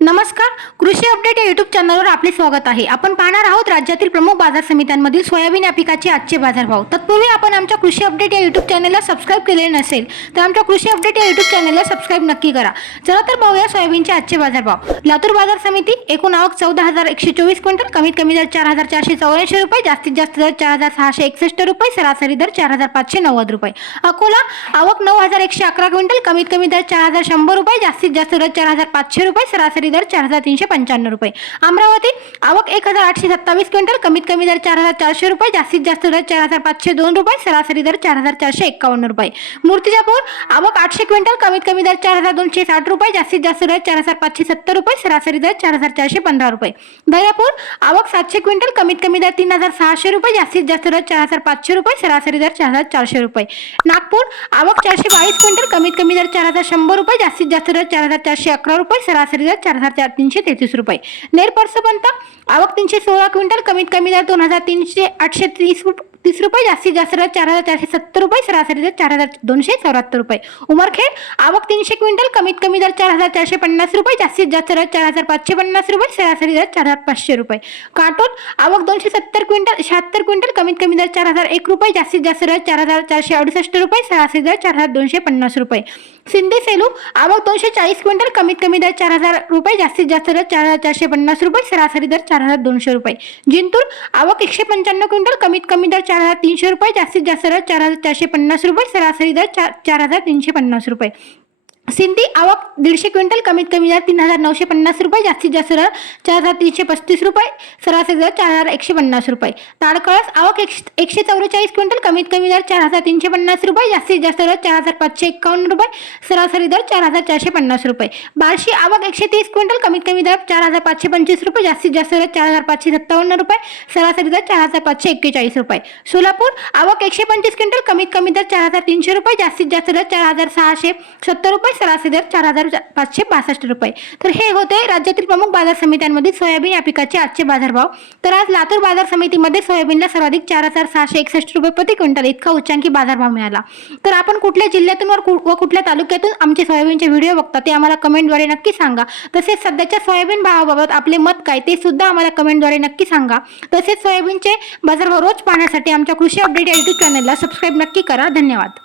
नमस्कार, कृषी अपडेट या यूट्यूब चॅनलवर आपले स्वागत आहे। आपण पाहणार आहोत राज्यातील प्रमुख बाजार समित्यांमधील सोयाबीन या पिकाचे आजचे बाजारभाव। तत्पूर्वी आपण आमच्या कृषी अपडेट या यूट्यूब चॅनलला सबस्क्राइब केलेले नसेल तर आमच्या कृषी अपडेट या यूट्यूब चॅनलला सबस्क्राइब नक्की करा। चला तर पाहूया सोयाबीनचे आजचे बाजारभाव। लातूर बाजार समिती एकूण आवक 14,124 क्विंटल, कमीत कमी दर 4,484 रुपये, जास्तीत जास्त दर 4,661 रुपये, सरासरी दर 4,590 रुपये। अकोला आवक 9,111 क्विंटल, कमीत कमी दर 4,100 रुपये, जास्तीत जास्त दर 4,500 रुपये, सरासरी दर 4,395 रुपये। अमरावती आवक 1,827 क्विंटल, कमीत कमी दर 4,400 रुपये, जास्तीत जास्त दर 4,502 रुपये, सरासरी दर 4,451 रुपये। मूर्तिजापूर आवक 800 क्विंटल, कमीत कमी दर 4,260 रुपये, जास्तीत जास्त दर 4,570 रुपये, सरासरी दर 4,415 रुपये। दर्यापूर आवक 700 क्विंटल, कमीत कमी दर 3,600 रुपये, जास्तीत जास्त दर 4,500 रुपये, सरासरी दर 4,400 रुपये। नागपूर आवक 422 क्विंटल, कमीत कमी दर 4,100 रुपये, जास्तीत जास्त दर 4,411 रुपये, सरासरी दर 4,333 रुपये। नेर परसपंत आवक 316 क्विंटल, कमीत कमी दर 2,830 रुपये, जास्तीत जास्त दर 4,470 रुपये, सरासरी दर 4,274 रुपये। उमरखेड आवक 300 क्विंटल, कमीत कमी दर 4,450 रुपये, जास्तीत जास्त दर 4,550 रुपये, सरासरी दर 4,500 रुपये। काटोल आवक 270 क्विंटल 76 क्विंटल, कमीत कमी दर 4,001 रुपये, जास्तीत जास्त दर 4,468 रुपये, सरासरी दर 4,250 रुपये। सिंधी सेलू आवक 240 क्विंटल, कमीत कमी दर 4,000 रुपये, जास्तीत जास्त दर 4,450 रुपये, सरासरी दर 4,200 रुपये। जिंतूर आवक 195 क्विंटल, कमीत कमी दर 4,300 रुपये, जास्तीत जास्त दर 4,450 रुपये, सरासरी दर 4,350 रुपये। सिंधी आवक 150 क्विंटल, कमीत कमी दर 3,950 रुपये, जास्तीत जास्त दर 4,335 रुपये, सरासरी दर 4,150 रुपये। ताडकळस आवक 144 क्विंटल, कमीत कमी दर 4,350 रुपये, जास्तीत जास्त दर 4,551 रुपये, सरासरी दर 4,450 रुपये। बार्शी आवक 130 क्विंटल, कमीत कमी दर 4,525 रुपये, जास्तीत जास्त दर 4,557 रुपये, सरासरी दर 4,541 रुपये। सोलापूर आवक 125 क्विंटल, कमीत कमी दर 4,300 रुपये, जास्तीत जास्त दर 4,670 रुपये, सरासरी दर 4,562 रुपये। तर हे होते राज्यातील प्रमुख बाजार समित्यांमध्ये सोयाबीन या पिकाचे आजचे बाजारभाव। तर आज लातूर बाजार समितीमध्ये सोयाबीनला सर्वाधिक 4,661 रुपये प्रति क्विंटल इतका उच्चांकी बाजारभाव मिळाला। तर आपण कुठल्या जिल्ह्यातून व कुठल्या तालुक्यातून आमचे सोयाबीनचे व्हिडिओ बघता ते आम्हाला कमेंटद्वारे नक्की सांगा। तसेच सध्याच्या सोयाबीन भावाबाबत आपले मत काय ते सुद्धा आम्हाला कमेंटद्वारे नक्की सांगा। तसेच सोयाबीनचे बाजारभाव रोज पाहण्यासाठी आमच्या कृषी अपडेट या यूट्यूब चॅनलला सबस्क्राइब नक्की करा। धन्यवाद।